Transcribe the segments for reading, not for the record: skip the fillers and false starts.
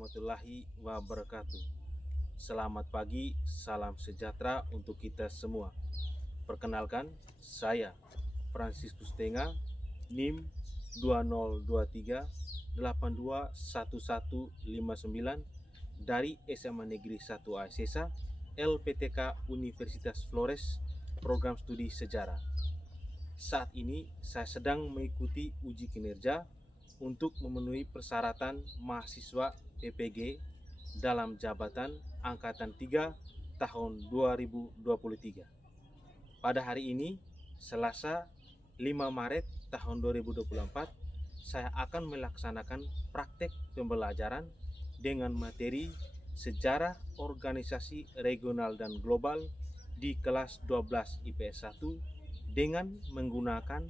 warahmatullahi wabarakatuh. Selamat pagi, salam sejahtera untuk kita semua. Perkenalkan, saya Franciscus Tenga, NIM 2023821159 dari SMA Negeri 1 ASESA, LPTK Universitas Flores, Program Studi Sejarah. Saat ini saya sedang mengikuti uji kinerja untuk memenuhi persyaratan mahasiswa PPG dalam jabatan Angkatan 3 tahun 2023. Pada hari ini, Selasa 5 Maret tahun 2024, saya akan melaksanakan praktek pembelajaran dengan materi Sejarah Organisasi Regional dan Global di kelas 12 IPS 1 dengan menggunakan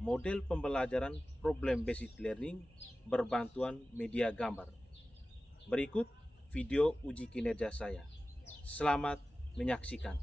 model pembelajaran Problem Based Learning berbantuan media gambar. Berikut video uji kinerja saya. Selamat menyaksikan.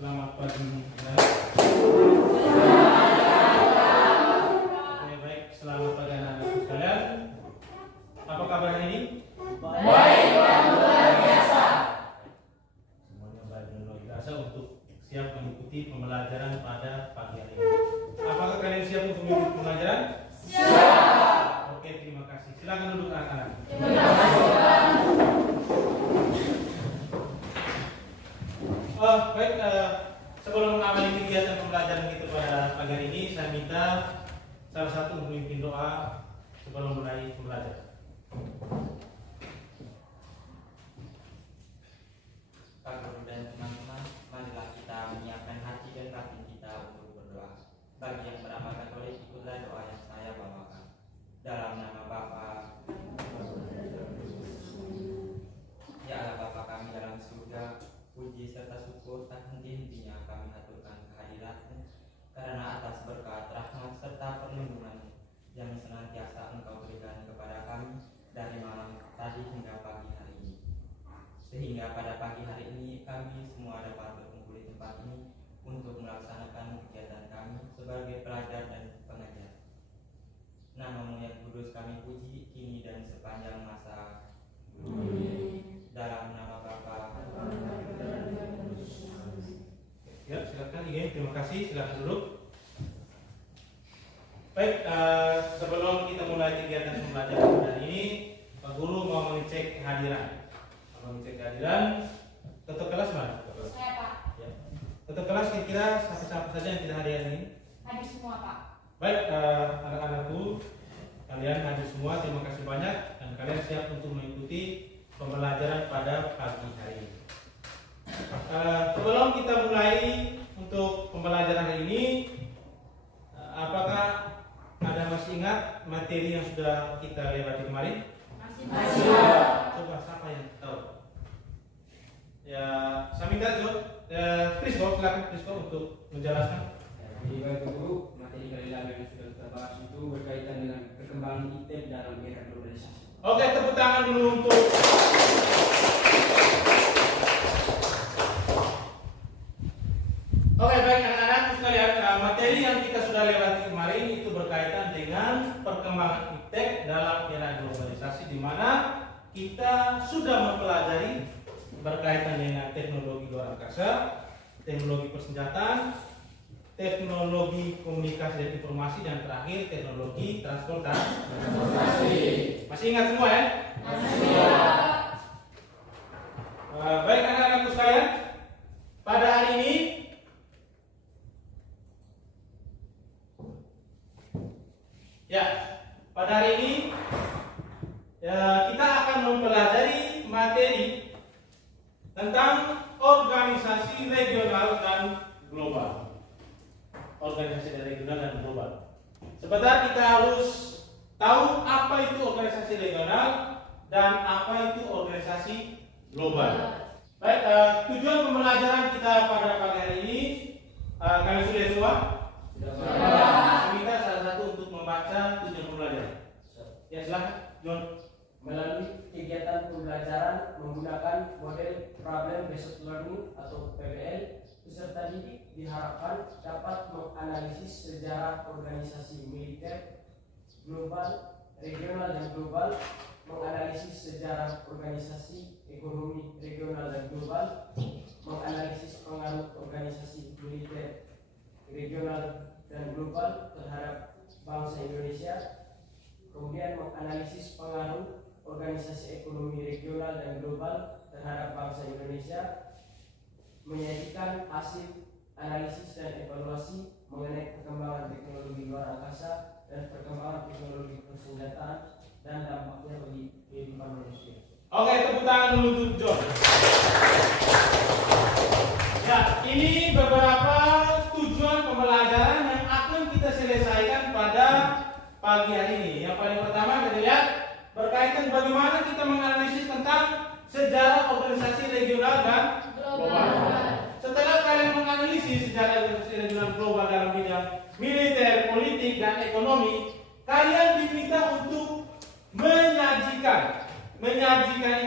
Selamat pagi. Baik, selamat pagi anak-anak sekalian. Apa kabar hari ini? Baik dan luar biasa. Semuanya baik dan luar biasa untuk siap mengikuti pembelajaran pada pagi hari ini. Apakah kalian siap untuk mengikuti pembelajaran? Siap. Oke, terima kasih. Silakan duduk anak-anak. Terima kasih, Pak. Baik, sebelum mengawali kegiatan pembelajaran kita pada pagi hari ini, saya minta salah satu memimpin doa sebelum mulai pembelajaran. Pak Guru dan teman-teman, marilah kita menyiapkan hati dan batin kita untuk berdoa. Bagi yang beramal Katolik, ikutlah doa yang saya bawakan. Dalam nama Bapa, ya Allah Bapa kami dalam surga, puji serta syukur tak henti-hentinya kami haturkan kehadirat-Mu, karena atas berkat, rahmat serta perlindungan-Mu yang senantiasa Engkau berikan kepada kami dari malam tadi hingga pagi hari ini. Sehingga pada pagi hari ini kami semua dapat berkumpul di tempat ini untuk melaksanakan kegiatan kami sebagai pelajar dan pengajar. Nama-Mu yang kudus kami puji kini dan sepanjang masa. Dalam nama Bapa. Ya, silakan IG. Terima kasih. Silakan duduk. Baik, sebelum kita mulai kegiatan pembelajaran hari ini, Pak Guru mau mengecek kehadiran. Ketua kelas mana? Saya, Pak. Ya. Ketua kelas kira-kira siapa saja yang kita hadir hari ini? Hadir semua, Pak. Baik, anak-anakku, kalian hadir semua. Terima kasih banyak dan kalian siap untuk mengikuti pembelajaran pada pagi hari ini. Sebelum kita mulai untuk pembelajaran hari ini, apakah ada masih ingat materi yang sudah kita lewati kemarin? Masih. Coba siapa yang tahu? Ya, saya minta Prisco, silakan Prisco untuk menjelaskan. Jadi Bapak Guru, materi kali lalu yang sudah kita bahas itu berkaitan dengan perkembangan ITEB dalam era globalisasi. Oke, tepuk tangan dulu untuk Oke, baik anak-anak sekalian, materi yang kita sudah lewati kemarin itu berkaitan dengan perkembangan ITEB dalam era globalisasi, di mana kita sudah sudah mempelajari berkaitan dengan teknologi luar angkasa, teknologi persenjataan, teknologi komunikasi dan informasi, dan terakhir teknologi transportasi. Masih ingat semua ya? Baik anak-anakku sekalian, pada hari ini kita akan mempelajari materi tentang organisasi regional dan global. Organisasi regional dan global. Sebentar kita harus tahu apa itu organisasi regional dan apa itu organisasi global. Baik, tujuan pembelajaran kita pada pagi hari ini kalian sudah semua? Sudah. Kita salah satu untuk membaca tujuan pembelajaran. Ya, silakan, John. Melalui kegiatan pembelajaran menggunakan model Problem Based Learning atau PBL, peserta didik diharapkan dapat menganalisis sejarah organisasi militer global, regional dan global, menganalisis sejarah organisasi ekonomi regional dan global, menganalisis pengaruh organisasi militer regional dan global terhadap bangsa Indonesia, kemudian menganalisis pengaruh organisasi ekonomi regional dan global terhadap bangsa Indonesia, menyajikan hasil analisis dan evaluasi mengenai perkembangan teknologi luar angkasa dan perkembangan teknologi persenjataan dan dampaknya bagi kehidupan manusia. Oke, tepuk tangan dulu untuk John. Ya, ini beberapa tujuan pembelajaran yang akan kita selesaikan pada pagi hari ini. Yang paling pertama kita lihat berkaitan bagaimana kita menganalisis tentang sejarah organisasi regional dan global. Setelah kalian menganalisis sejarah organisasi regional global dalam bidang militer, politik, dan ekonomi, kalian diminta untuk menyajikan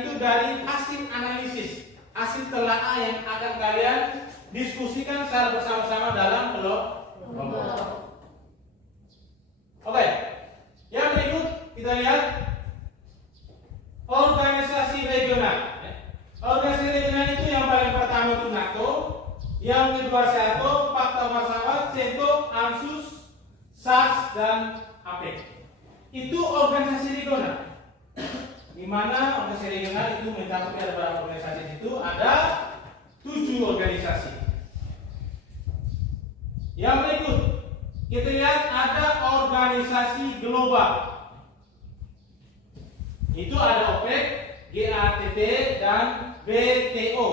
itu dari hasil analisis, hasil telaah yang akan kalian diskusikan secara bersama-sama dalam kelompok. Oke, yang berikut kita lihat organisasi regional. Organisasi regional itu yang paling pertama itu NATO, yang kedua SEATO, Pakta Warsawa, CENTO, ANSUS, SAS, dan APEC. Itu organisasi regional, di mana organisasi regional itu mencakup ada beberapa organisasi. Itu ada 7 organisasi. Yang berikut kita lihat ada organisasi global. Itu ada OPEC, GATT, dan WTO.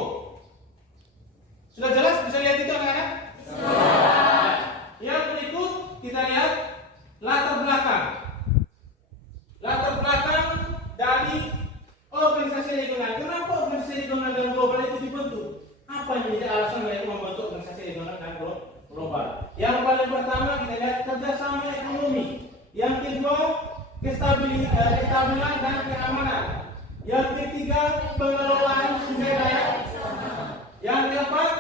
Sudah jelas? Bisa lihat itu anak-anak? Nah, yang berikut kita lihat latar belakang dari organisasi regional. Kenapa organisasi regional dan global itu dibentuk? Apa yang menjadi alasan mereka membentuk organisasi regional dan global? Yang paling pertama kita lihat kerjasama ekonomi. Yang kedua kestabilan dan keamanan. Yang ketiga pengelolaan sumber daya. Yang keempat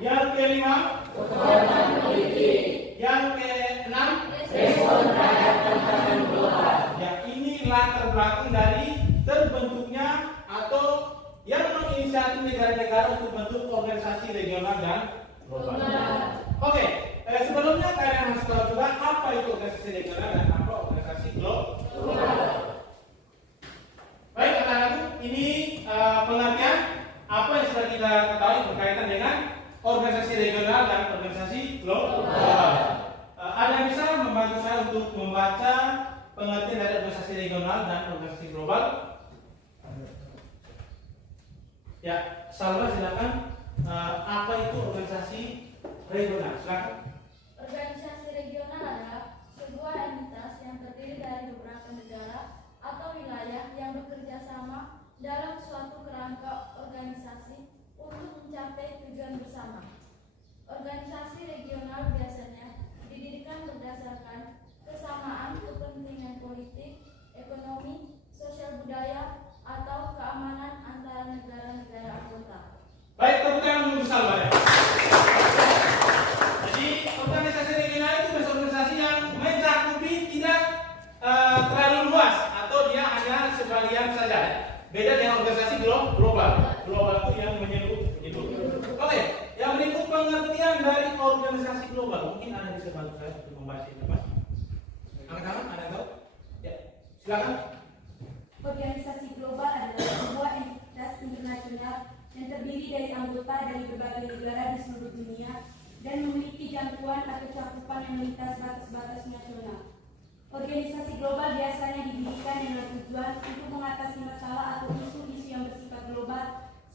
yang kelima yang keenam ya, ini latar belakang dari terbentuknya atau yang menginisiasi negara-negara untuk bentuk organisasi regional dan global. Oke, sebelumnya kalian harus tahu juga apa itu organisasi regional dan apa organisasi global. Baik anak-anakku, ini pengertian apa yang sudah kita ketahui berkaitan dengan organisasi regional dan organisasi global. Ada yang bisa membantu saya untuk membaca pengertian dari organisasi regional dan organisasi global? Ya, Salwa silakan. Apa itu organisasi regional? Silakan. Organisasi regional adalah sebuah entitas yang terdiri dari beberapa negara atau wilayah yang bekerja sama dalam suatu kerangka organisasi untuk mencapai tujuan bersama. Organisasi regional biasanya didirikan berdasarkan kesamaan kepentingan politik, ekonomi, sosial budaya, atau keamanan antara negara-negara anggota. Baik, tepuk tangan dulu Salwa ya. Jadi organisasi regional sebagian saja. Beda dengan organisasi global. Global itu yang menyeluruh. Oke, yang berikut pengertian dari organisasi global. Mungkin Anda bisa bantu saya untuk membahas ini, Mas. Angkat tangan, Anda tahu? Ya, silakan. Organisasi global adalah sebuah entitas internasional yang terdiri dari anggota dari berbagai negara di seluruh dunia dan memiliki jangkauan atau cakupan yang melintas batas-batas nasional. Organisasi global biasanya didirikan dengan tujuan untuk mengatasi masalah atau isu-isu yang bersifat global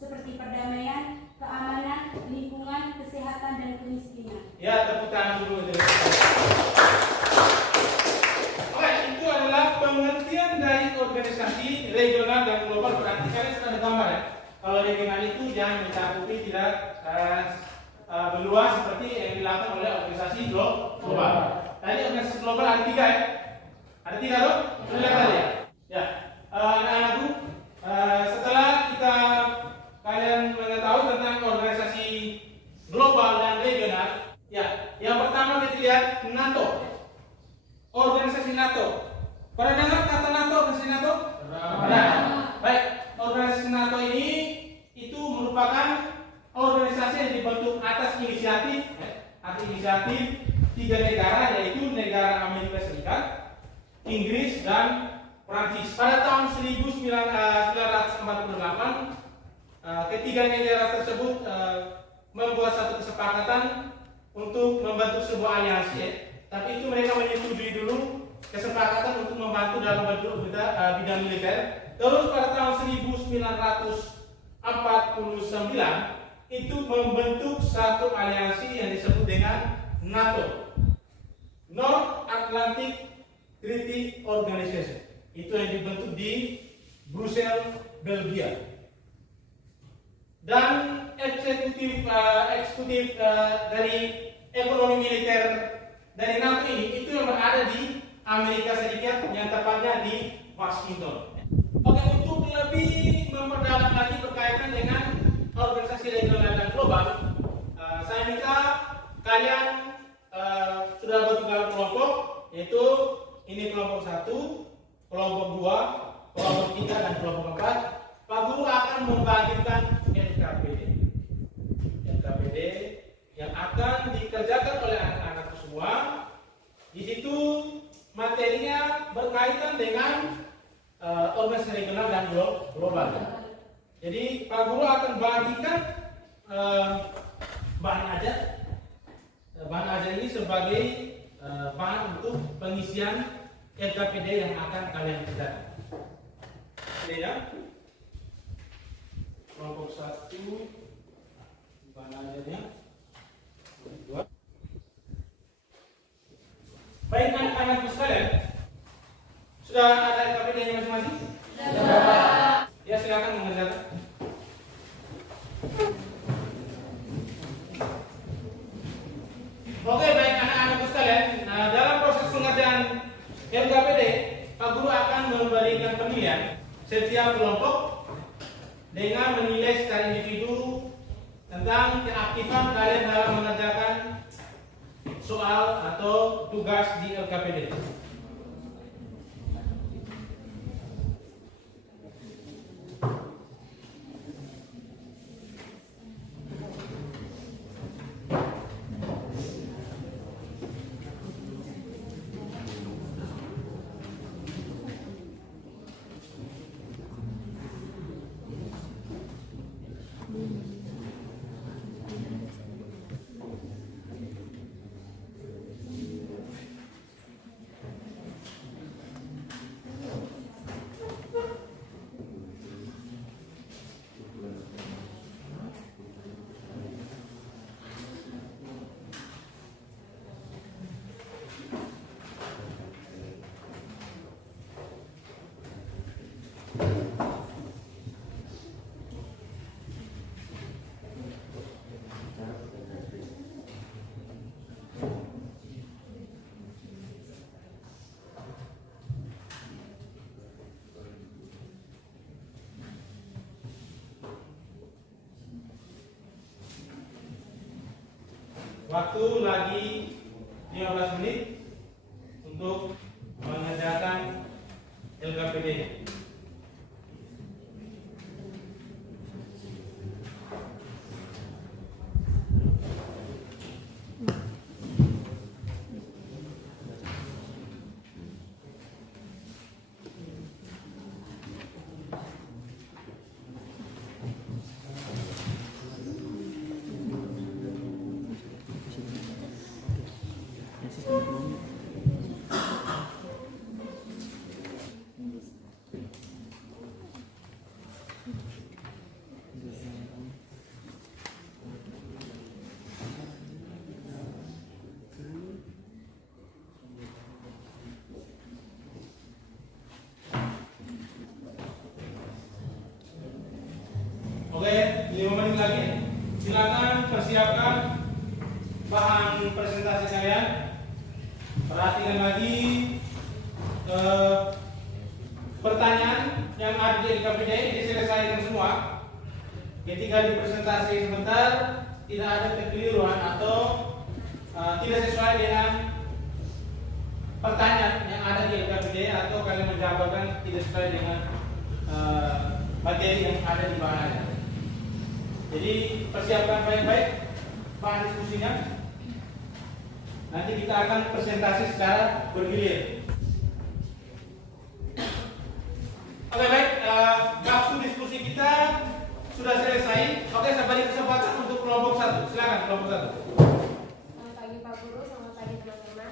seperti perdamaian, keamanan, lingkungan, kesehatan, dan kemiskinan. Ya, tepuk tangan dulu. Oke, itu adalah pengertian dari organisasi regional dan global. Berarti kalian sudah ada gambar ya. Kalau regional itu jangan mencakupi tidak meluas seperti yang dilakukan oleh organisasi global. Tadi organisasi global ada 3 ya. Ada 3 loh. Sudah lihat tadi ya. Ya, anak-anakku, setelah kalian mengetahui tentang organisasi global dan regional, ya, yang pertama kita lihat NATO. Organisasi NATO. Pernah dengar kata NATO, organisasi NATO? Pernah. Baik, organisasi NATO ini itu merupakan organisasi yang dibentuk atas inisiatif 3 negara, yaitu negara Amerika Serikat, Inggris, dan Prancis. Pada tahun 1948, ketiga negara tersebut membuat satu kesepakatan untuk membentuk sebuah aliansi. Tapi itu mereka menyetujui dulu kesepakatan untuk membantu dalam bidang militer. Terus pada tahun 1949 itu membentuk satu aliansi yang disebut dengan NATO, North Atlantic Treaty Organization. Itu yang dibentuk di Brussels, Belgia. Dan eksekutif dari ekonomi militer dari NATO ini itu yang berada di Amerika Serikat, yang tepatnya di Washington. Oke, untuk lebih memperdalam lagi berkaitan dengan organisasi regional dan global, saya minta kalian sudah bentuk dalam kelompok, yaitu ini kelompok 1, kelompok 2, kelompok 3, dan kelompok 4. Pak Guru akan membagikan LKPD yang akan dikerjakan oleh anak-anak semua. Di situ materinya berkaitan dengan organisasi regional dan global. Jadi Pak Guru akan bagikan bahan ajar ini sebagai bahan untuk pengisian LKPD yang akan kalian kerjakan. Ini ya. Kelompok 1 bahan ajarnya. 2. Baik anak-anakku sekalian, sudah ada LKPD-nya masing-masing? Sudah. Ya, silakan mengerjakan. Oke, baik anak-anakku sekalian. Nah, dalam proses pengerjaan LKPD, Pak Guru akan memberikan penilaian setiap kelompok dengan menilai secara individu tentang keaktifan kalian dalam mengerjakan soal atau tugas di LKPD. Waktu lagi 15 menit untuk mengerjakan LKPD. 5 menit lagi. Silakan persiapkan bahan presentasi kalian. Perhatikan lagi pertanyaan yang ada di LKPD diselesaikan semua. Ketika di presentasi sebentar tidak ada kekeliruan atau tidak sesuai dengan pertanyaan yang ada di LKPD atau kalian menjawabkan tidak sesuai dengan materi yang ada di bahannya. Jadi persiapkan baik-baik bahan diskusinya. Nanti kita akan presentasi secara bergilir. Oke, baik, waktu diskusi kita sudah selesai. Oke, saya beri kesempatan untuk kelompok 1. Silakan kelompok 1. Selamat pagi Pak Guru, selamat pagi teman-teman.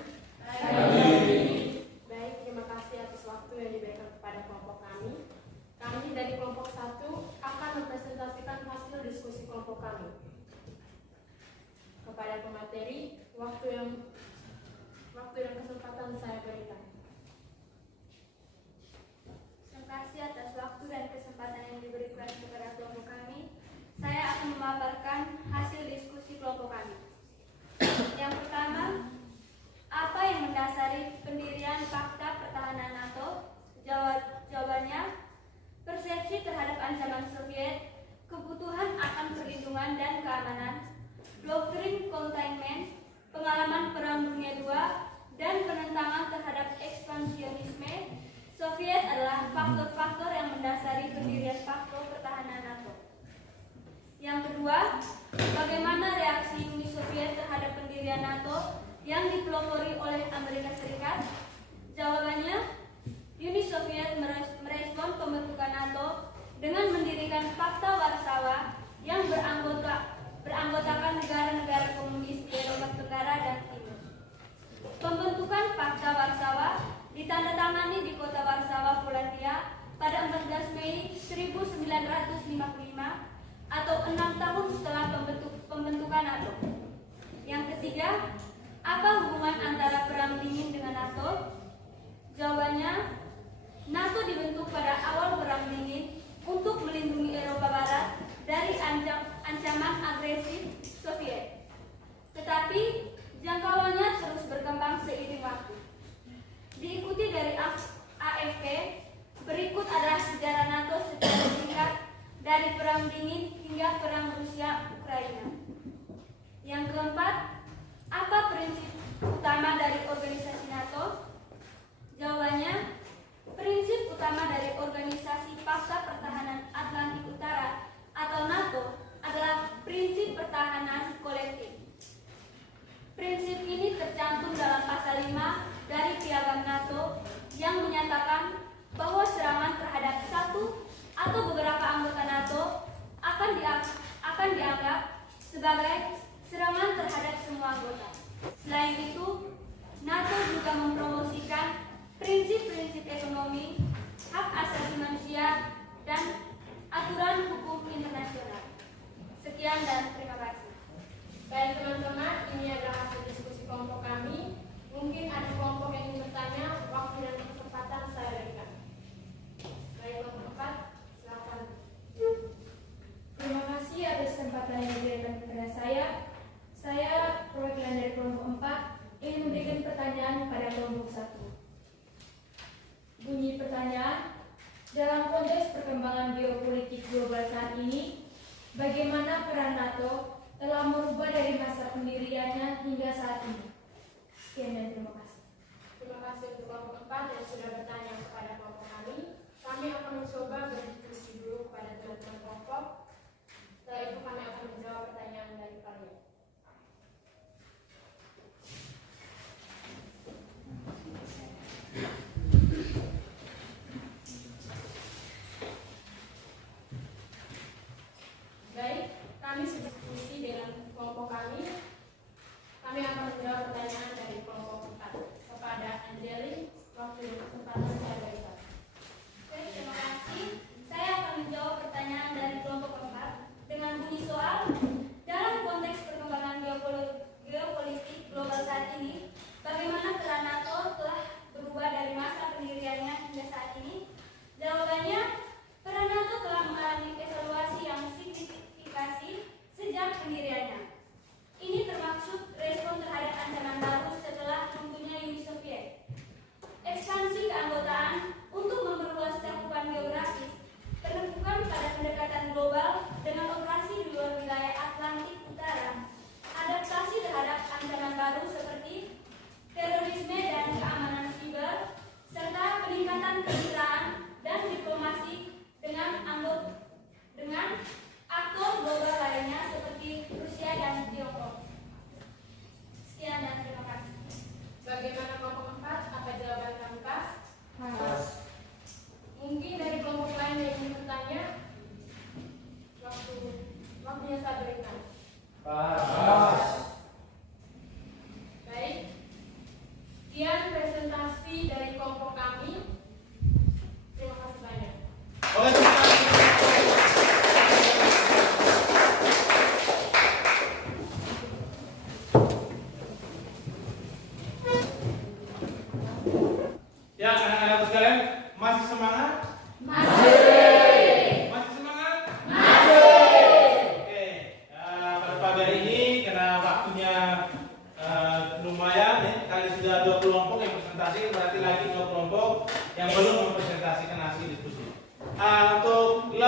Baik, terima kasih atas waktu yang diberikan kepada kelompok kami. Kami dari kelompok 1 akan mempresentasikan hasil diskusi kelompok kami. Kepada pemateri, waktu dan kesempatan saya berikan. Terima kasih atas waktu dan kesempatan yang diberikan kepada kelompok kami. Saya akan memaparkan hasil diskusi kelompok kami. Yang pertama, apa yang mendasari pendirian Fakta Pertahanan NATO? Jawabannya, persepsi terhadap ancaman Soviet, kebutuhan akan perlindungan dan keamanan, doktrin containment, pengalaman Perang Dunia II, dan penentangan terhadap ekspansionisme Soviet adalah faktor-faktor yang mendasari pendirian Fakta Pertahanan NATO. Yang kedua, bagaimana reaksi Uni Soviet terhadap pendirian NATO yang dipelopori oleh Amerika Serikat? Jawabannya, Uni Soviet merespon pembentukan NATO dengan mendirikan Fakta Warsawa yang beranggotakan negara-negara komunis di Eropa Tenggara dan Timur. Pembentukan Fakta Warsawa ditandatangani di kota Warsawa, Polandia pada 14 Mei 1955 atau 6 tahun setelah pembentukan NATO. Yang ketiga, apa hubungan antara Perang Dingin dengan NATO? Jawabannya, NATO dibentuk pada awal Perang Dingin untuk melindungi Eropa Barat dari ancaman agresif Soviet. Tetapi jangkauannya terus berkembang seiring waktu. Diikuti dari AFP, berikut adalah sejarah NATO secara singkat dari Perang Dingin hingga Perang Rusia-Ukraina. Yang keempat, apa prinsip utama dari organisasi NATO? Jawabannya, prinsip utama dari Organisasi Fakta Pertahanan Atlantik Utara atau NATO adalah prinsip pertahanan kolektif. Prinsip ini tercantum dalam pasal 5 dari Piagam NATO yang menyatakan bahwa serangan terhadap satu atau beberapa anggota NATO akan dianggap sebagai serangan terhadap semua anggota. Selain itu, NATO juga mempromosikan prinsip-prinsip ekonomi, hak asasi manusia, dan aturan hukum internasional. Sekian dan terima kasih. Baik teman-teman, ini adalah hasil diskusi kelompok kami. Mungkin ada kelompok yang ingin bertanya, waktu dan kesempatan saya berikan. Baik kelompok 4, silakan. Terima kasih atas kesempatan yang diberikan kepada saya. Saya perwakilan dari kelompok 4 ingin memberikan pertanyaan pada kelompok 1. Bunyi pertanyaan, dalam konteks perkembangan geopolitik global saat ini, bagaimana peran NATO telah merubah dari masa pendiriannya hingga saat ini? Sekian dan terima kasih. Terima kasih untuk kelompok 4 yang sudah bertanya kepada kelompok kami. Kami akan mencoba berdiskusi dulu kepada teman-teman kelompok. Setelah itu kami akan menjawab pertanyaan dari kalian. Baik, kami sudah diskusi dengan kelompok kami. Kami akan menjawab pertanyaan dari kelompok 4 kepada Angelin. Waktu dan kesempatan saya berikan. Baik, terima kasih.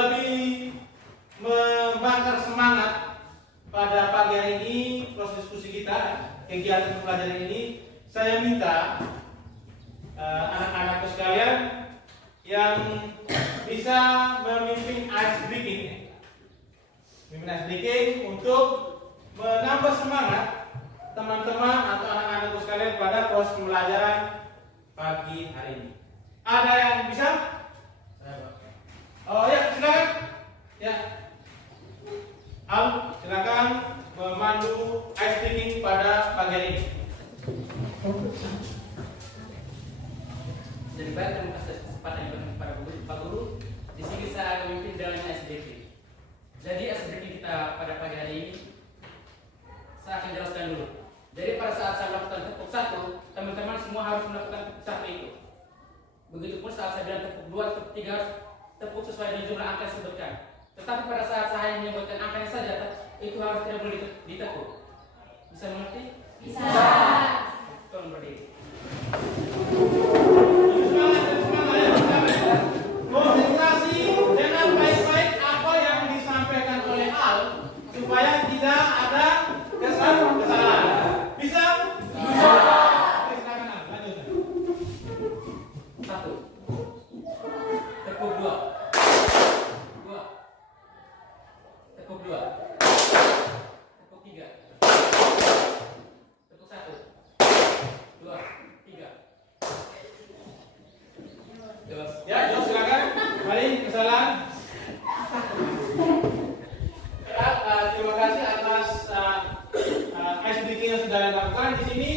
lebih membakar semangat pada pagi hari ini proses diskusi kita, kegiatan pembelajaran ini, saya minta anak-anakku sekalian yang bisa memimpin ice breaking, untuk menambah semangat teman-teman atau anak-anakku sekalian pada proses pembelajaran pagi hari ini. Ada yang bisa? Oh ya, silakan. Ya, Al, silakan memandu ice breaking pada pagi hari ini. Jadi baik, terima kasih kesempatan kepada Pak Guru. Di sini saya memimpin dalam SBP. Jadi SBP kita pada pagi hari ini saya akan jelaskan dulu. Jadi pada saat saya melakukan tepuk 1, teman-teman semua harus melakukan tepuk 1 itu. Begitupun saat saya bilang tepuk 2, tepuk 3 harus tepuk sesuai dengan jumlah angka yang disebutkan. Tetapi pada saat saya menyebutkan angkanya saja, itu harus tidak boleh ditepuk. Bisa mengerti? Bisa. Tolong berdiri. Konsentrasi dengan baik-baik apa yang disampaikan oleh Al supaya tidak ada kesalahan. Bisa? Bisa. Oke, silakan Al, lanjutkan. 1. Tepuk 2. 2. Tepuk 2. Tepuk 3. Tepuk 1. 2, 3. Jelas. Ya, Jos, silakan. Mari kesalahan. Ya, terima kasih atas ice breaking yang sudah dilakukan. Di sini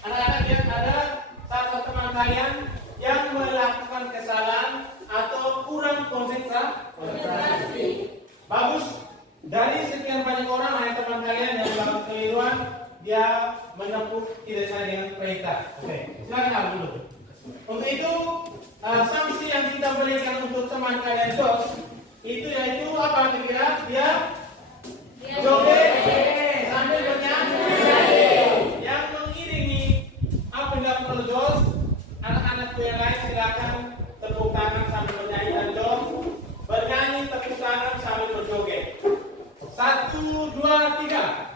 anak-anak lihat ada satu teman kalian yang melakukan kesalahan atau kurang konsentrasi. Bagus. Dari sekian banyak orang, hanya teman kalian yang melakukan keliruan, dia menempuh tidak sesuai dengan perintah. Oke, silakan Al dulu. Untuk itu, sanksi yang kita berikan untuk teman kalian Jos, itu yaitu apa kira-kira? Dia joget sambil bernyanyi. Yang mengiringi apa yang dilakukan oleh Jos, anak-anakku yang lain silakan tepuk tangan sambil bernyanyi dan Jos bernyanyi tepuk tangan sambil berjoget. 1, 2, 3.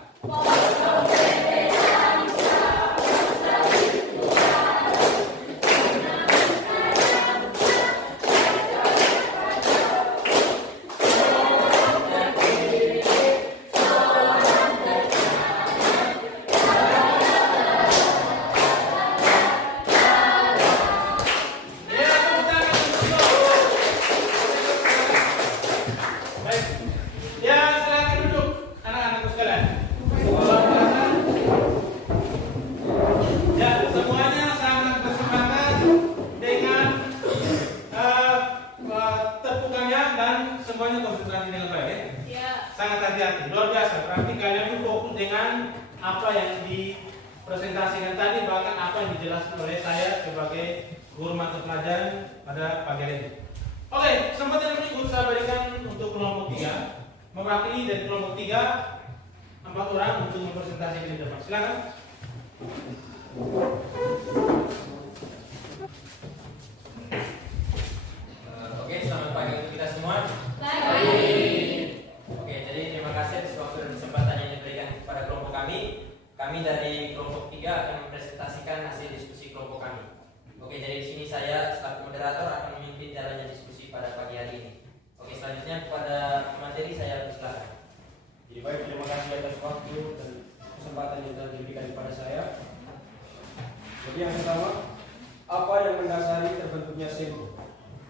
Apa yang dipresentasikan tadi, bahkan apa yang dijelaskan oleh saya sebagai guru mata pelajaran pada pagi hari ini. Oke, kesempatan berikut saya berikan untuk kelompok 3, mewakili dari kelompok 3 4 orang untuk mempresentasikan di depan. Silakan. Oke, selamat pagi untuk kita semua. Baik. Oke, jadi terima kasih atas waktu dan kesempatan yang diberikan kepada kelompok kami. Kami dari kelompok 3 akan mempresentasikan hasil diskusi kelompok kami. Oke, jadi di sini saya selaku moderator akan memimpin jalannya diskusi pada pagi hari ini. Oke, selanjutnya kepada materi saya persilakan. Baik, terima kasih atas waktu dan kesempatan yang telah diberikan kepada saya. Jadi yang pertama, apa yang mendasari terbentuknya SENTO?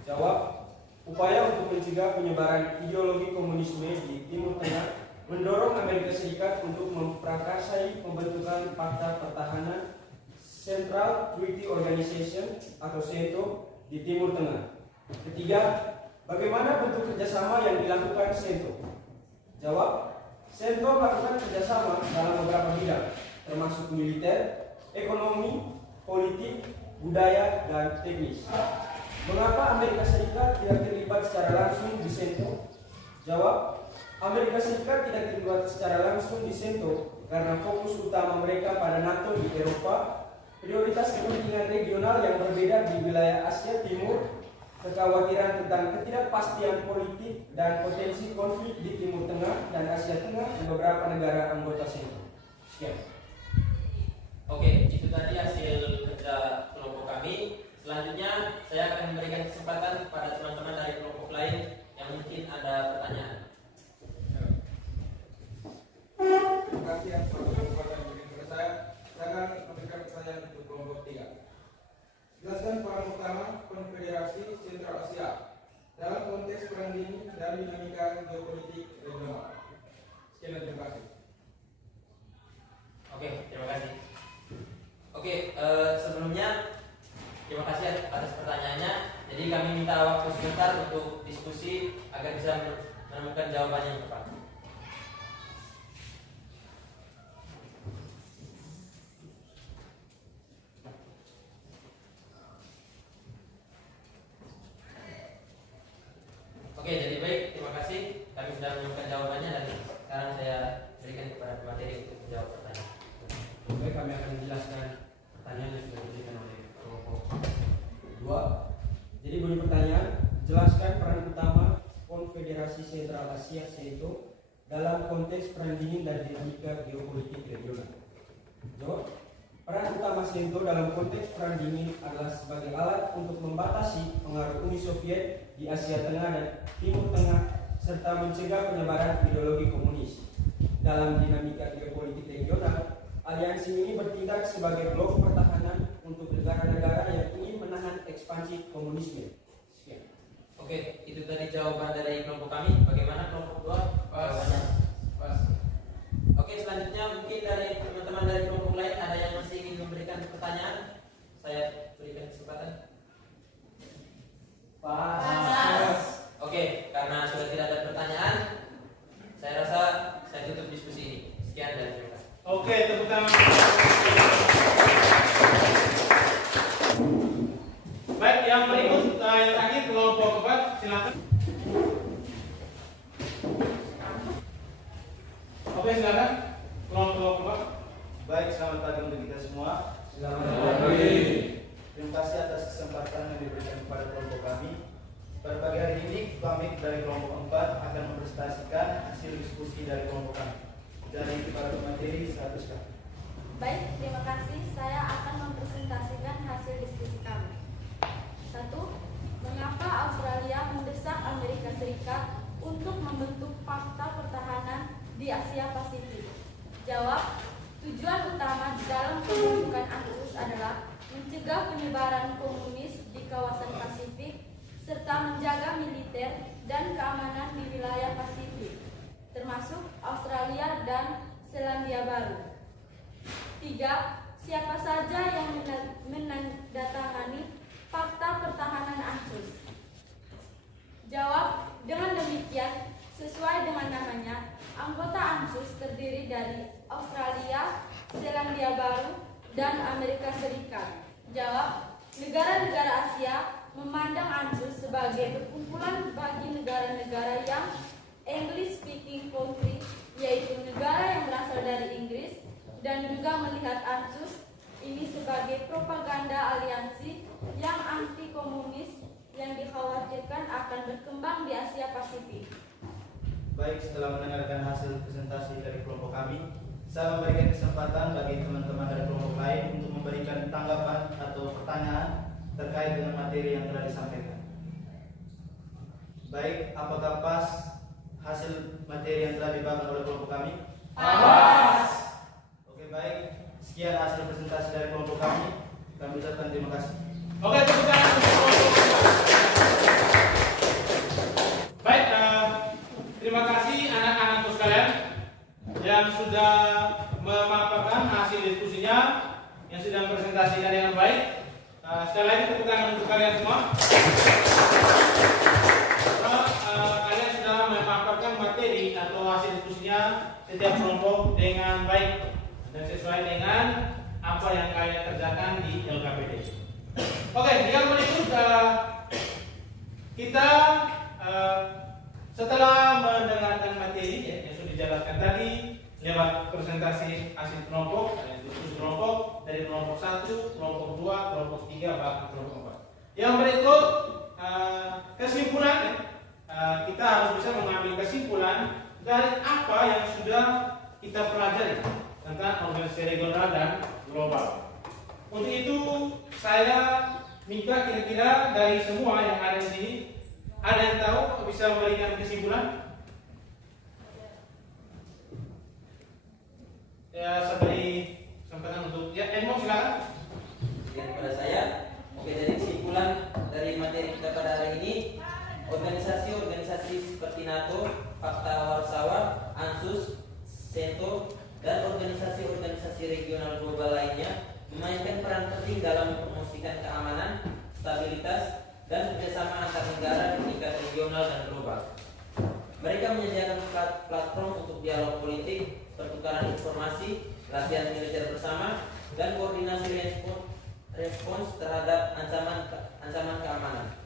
Jawab, upaya untuk mencegah penyebaran ideologi komunisme di Timur Tengah mendorong Amerika Serikat untuk memprakarsai pembentukan Fakta Pertahanan Central Treaty Organization atau SENTO di Timur Tengah. Ketiga, bagaimana bentuk kerjasama yang dilakukan SENTO? Jawab, SENTO melakukan kerjasama dalam beberapa bidang, termasuk militer, ekonomi, politik, budaya, dan teknis. Mengapa Amerika Serikat tidak terlibat secara langsung di SENTO? Jawab, Amerika Serikat tidak terlibat secara langsung di SENTO karena fokus utama mereka pada NATO di Eropa, prioritas kepentingan regional yang berbeda di wilayah Asia Timur, kekhawatiran tentang ketidakpastian politik dan potensi konflik di Timur Tengah dan Asia Tengah di beberapa negara anggota SENTO. Sekian. Oke, itu tadi hasil kerja kelompok kami. Selanjutnya saya akan memberikan kesempatan kepada teman-teman dari kelompok lain yang mungkin ada pertanyaan. Terima kasih atas kesempatan yang diberikan kepada saya. Saya akan memberikan pertanyaan untuk kelompok 3. Jelaskan peran utama Konfederasi Sentral Asia dalam konteks perang dingin dan dinamika geopolitik regional. Sekian dan terima kasih. Oke, terima kasih. Oke, sebelumnya terima kasih atas pertanyaannya. Jadi kami minta waktu sebentar untuk diskusi agar bisa menemukan jawabannya yang tepat. Oke, jadi baik, terima kasih. Kami sudah menemukan jawabannya dan sekarang saya berikan kepada pemateri untuk menjawab pertanyaan. Baik, kami akan menjelaskan pertanyaan yang sudah diberikan oleh kelompok 2. Jadi bunyi pertanyaan, jelaskan peran utama Konfederasi Sentral Asia SENTO dalam konteks perang dingin dan dinamika geopolitik regional. Jawab, peran utama SENTO dalam konteks perang dingin adalah sebagai alat untuk membatasi pengaruh Uni Soviet di Asia Tengah dan Timur Tengah serta mencegah penyebaran ideologi komunis. Dalam dinamika geopolitik regional, aliansi ini bertindak sebagai blok pertahanan untuk negara-negara yang ingin menahan ekspansi komunisme. Sekian. Oke, itu tadi jawaban dari kelompok kami. Bagaimana kelompok 2? Jawabannya. Pas. Oke, selanjutnya mungkin dari teman-teman dari kelompok lain ada yang masih ingin memberikan pertanyaan. Saya berikan kesempatan. Pas. Oke, karena sudah tidak ada pertanyaan, saya rasa saya tutup diskusi ini. Sekian dan terima kasih. Oke, tepuk tangan. Baik, yang berikut yang terakhir kelompok 4, silakan. Oke, silakan kelompok 4. Baik, selamat pagi untuk kita semua. Selamat pagi. Terima kasih atas kesempatan yang diberikan kepada kelompok kami. Pada pagi hari ini, kami dari kelompok 4 akan mempresentasikan hasil diskusi dari kelompok kami. Jadi kepada pemateri 100 kali. Baik, terima kasih. Saya akan mempresentasikan hasil diskusi kami. 1. Mengapa Australia mendesak Amerika Serikat untuk membentuk Pakta Pertahanan di Asia Pasifik? Jawab, tujuan utama dalam pembentukan AUKUS adalah mencegah penyebaran komunis di kawasan Pasifik serta menjaga militer dan keamanan di wilayah Pasifik, termasuk Australia dan Selandia Baru. 3. Siapa saja yang menandatangani Fakta Pertahanan AUKUS? Jawab, dengan demikian, sesuai dengan namanya, anggota AUKUS terdiri dari Australia, Selandia Baru, dan Amerika Serikat. Jawab, negara-negara Asia memandang AUKUS sebagai perkumpulan bagi negara-negara yang English speaking country, yaitu negara yang berasal dari Inggris, dan juga melihat AUKUS ini sebagai propaganda aliansi yang anti komunis yang dikhawatirkan akan berkembang di Asia Pasifik. Baik, setelah mendengarkan hasil presentasi dari kelompok kami, saya memberikan kesempatan bagi teman-teman dari kelompok lain untuk memberikan tanggapan atau pertanyaan terkait dengan materi yang telah disampaikan. Baik, apakah pas hasil materi yang telah dibagikan oleh kelompok kami? Pas. Oke, baik. Sekian hasil presentasi dari kelompok kami. Kami ucapkan terima kasih. Oke, tepuk tangan untuk kelompok 4. Baik, terima kasih anak-anakku sekalian yang sudah memaparkan hasil diskusinya, yang sudah mempresentasikan dengan baik. Sekali lagi tepuk tangan untuk kalian semua. Kalian sudah memaparkan materi atau hasil diskusinya setiap kelompok dengan baik dan sesuai dengan apa yang kalian kerjakan di LKPD. Oke, yang berikut kita setelah mendengarkan materi yang sudah dijelaskan tadi lewat presentasi hasil kelompok, diskusi kelompok dari kelompok 1, kelompok 2, kelompok 3, bahkan kelompok 4. Yang berikut kita harus bisa mengambil kesimpulan dari apa yang sudah kita pelajari tentang organisasi regional dan global. Untuk itu saya minta kira-kira dari semua yang ada di sini, ada yang tahu bisa memberikan kesimpulan? Ya, saya beri kesempatan untuk Edmond, silakan. Kepada saya, oke, dari kesimpulan dari materi kita pada hari ini, organisasi-organisasi seperti NATO, Fakta Warsawa, ANSUS, SENTO, dan organisasi-organisasi regional global lainnya memainkan peran penting dalam mempromosikan keamanan, stabilitas, dan kerjasama antar negara di tingkat regional dan global. Mereka menyediakan platform untuk dialog politik, pertukaran informasi, latihan militer bersama, dan koordinasi respons terhadap ancaman keamanan.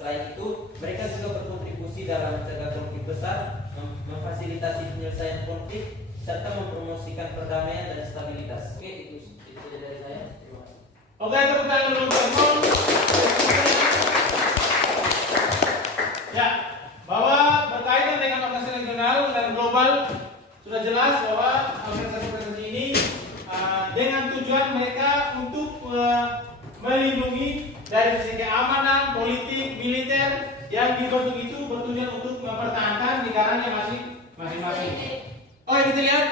Selain itu, mereka juga berkontribusi dalam mencegah konflik besar, memfasilitasi penyelesaian konflik, serta mempromosikan perdamaian dan stabilitas. Oke, itu saja dari saya. Terima kasih. Oke, tepuk tangan dulu untuk Edmond. Ya, bahwa berkaitan dengan organisasi regional dan global sudah jelas bahwa organisasi ini dengan tujuan mereka untuk melindungi dari sisi keamanan, politik, militer yang dibentuk itu bertujuan untuk mempertahankan negaranya masing-masing. Oke, kita lihat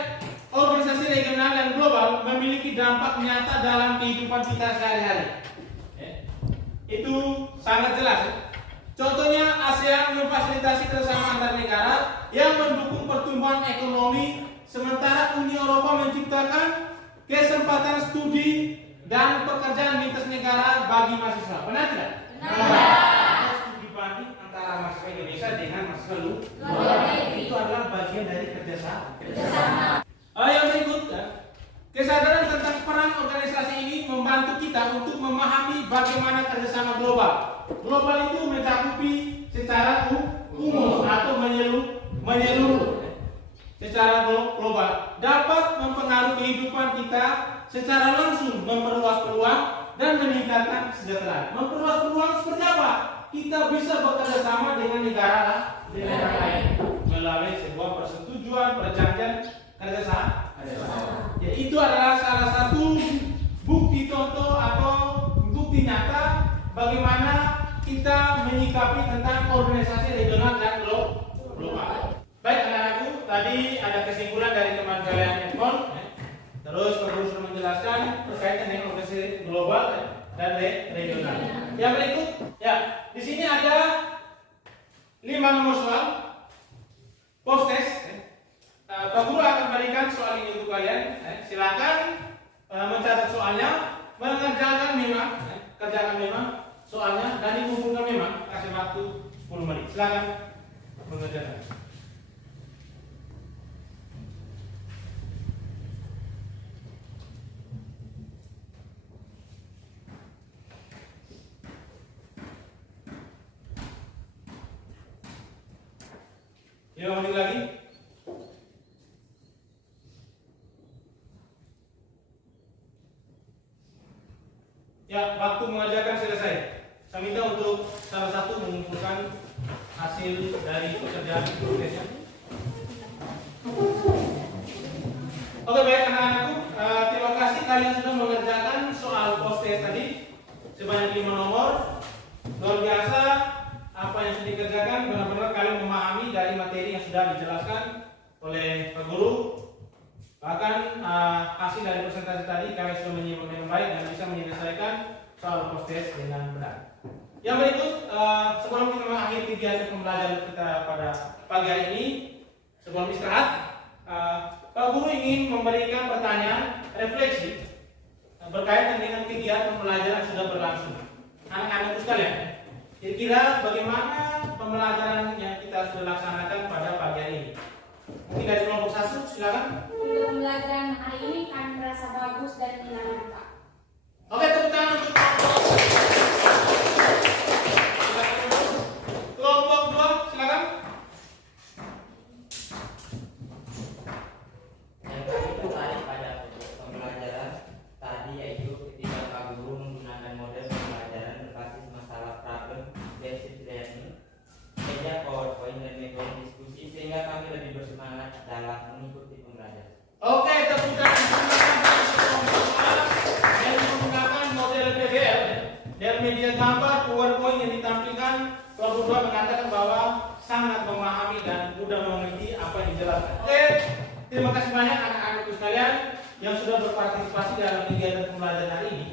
organisasi regional dan global memiliki dampak nyata dalam kehidupan kita sehari-hari. Itu sangat jelas. Contohnya ASEAN memfasilitasi kerjasama antar negara yang mendukung pertumbuhan ekonomi, sementara Uni Eropa menciptakan kesempatan studi dan pekerjaan lintas negara bagi mahasiswa. Benar tidak? Benar. Studi banding antara mahasiswa Indonesia dengan mahasiswa luar negeri itu adalah bagian dari kerjasama. Yang berikut, kesadaran tentang peran organisasi ini membantu kita untuk memahami bagaimana kerjasama global. Global itu mencakupi secara umum atau menyeluruh secara global, dapat mempengaruhi kehidupan kita secara langsung, memperluas peluang dan meningkatkan kesejahteraan. Memperluas peluang seperti apa? Kita bisa bekerja sama dengan negara lain melalui sebuah persetujuan, perjanjian kerjasama. Ya, itu adalah salah satu bukti contoh atau bukti nyata bagaimana kita menyikapi tentang organisasi regional dan global. Baik anak-anakku, tadi ada kesimpulan dari teman kalian Edmond. Terus Pak Guru sudah menjelaskan berkaitan dengan organisasi global dan regional. Yang berikut, ya, di sini ada 5 nomor soal post test. Pak Guru akan berikan soal ini untuk kalian. Silakan mencatat soalnya, mengerjakan memang, kerjakan memang soalnya dan dikumpulkan memang. Kasih waktu 10 menit. Silakan mengerjakan. Ya, menit lagi. Ya, waktu mengerjakan selesai. Saya minta untuk salah satu mengumpulkan hasil dari pekerjaan prosesnya. Oke, baik anak-anakku, terima kasih kalian sudah mengerjakan soal post test tadi sebanyak 5 nomor. Luar biasa apa yang sudah dikerjakan, benar-benar kalian memahami dari materi yang sudah dijelaskan oleh Pak Guru. Bahkan hasil dari presentasi tadi kalian sudah menyiapkan dengan baik dan bisa menyelesaikan soal post test dengan benar. Yang berikut, sebelum kita mengakhiri kegiatan pembelajaran kita pada pagi hari ini, sebelum istirahat, Pak Guru ingin memberikan pertanyaan refleksi berkaitan dengan kegiatan pembelajaran yang sudah berlangsung. Anak-anak sekalian, kira-kira bagaimana pembelajaran yang kita sudah laksanakan pada pagi hari ini? Mungkin dari kelompok 1, silakan. Untuk pembelajaran hari ini kami merasa bagus dan menyenangkan. Oke, tepuk tangan untuk kelompok 2, silakan. Yang kami tertarik pada pembelajaran tadi yaitu ketika Pak Guru menggunakan model pembelajaran berbasis masalah problem based learning, media PowerPoint dan mudah mengerti apa yang dijelaskan. Oke, terima kasih banyak anak-anakku sekalian yang sudah berpartisipasi dalam kegiatan pembelajaran hari ini.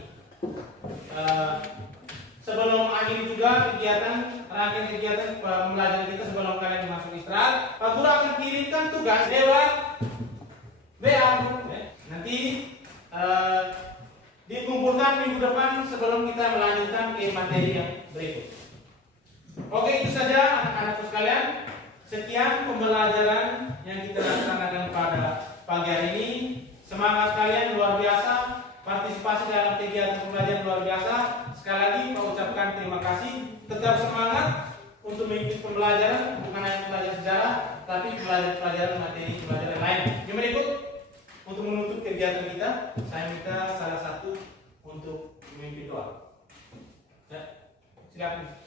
Sebelum mengakhiri juga rangkaian kegiatan pembelajaran kita sebelum kalian masuk istirahat, Pak Guru akan kirimkan tugas lewat WA. Nanti dikumpulkan minggu depan sebelum kita melanjutkan ke materi yang berikut. Oke, itu saja anak-anakku sekalian. Sekian pembelajaran yang kita laksanakan pada pagi hari ini. Semangat kalian luar biasa, partisipasi dalam kegiatan pembelajaran luar biasa. Sekali lagi Pak ucapkan terima kasih. Tetap semangat untuk mengikuti pembelajaran, bukan hanya pelajaran sejarah, tapi pelajaran materi pelajaran lain. Yang berikut, untuk menutup kegiatan kita, saya minta salah satu untuk memimpin doa. Ya, silakan.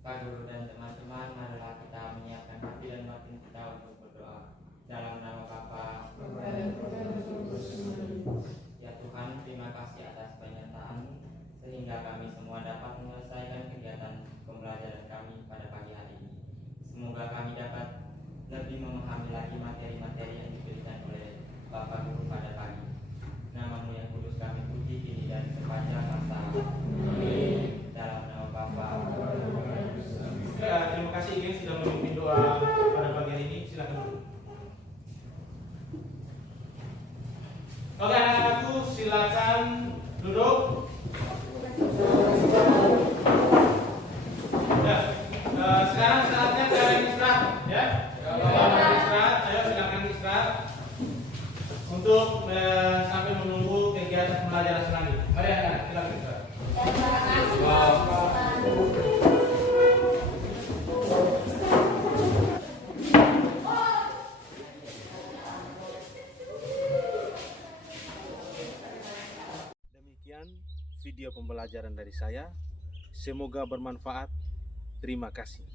Pak Guru dan teman-teman, marilah kita menyiapkan hati dan batin kita untuk berdoa. Dalam nama Bapa, ya Tuhan, terima kasih atas penyertaan sehingga kami semua dapat menyelesaikan kegiatan pembelajaran kami pada pagi hari ini. Semoga kami dapat lebih memahami lagi materi-materi yang diberikan oleh Bapak Guru pada pagi. Nama-Mu yang kudus kami puji kini dan sepanjang masa. Amin. Dalam nama Bapa. Terima kasih Igeng sudah memimpin doa pada pagi hari ini. Silakan dulu. Oke anak-anakku, silakan duduk. Ya, sekarang saatnya kalian istirahat, ya. Kalau istirahat, ayo silakan istirahat untuk sampai menunggu kegiatan pembelajaran selanjutnya. Mari anak-anak, silakan istirahat. Demikian video pembelajaran dari saya. Semoga bermanfaat. Terima kasih.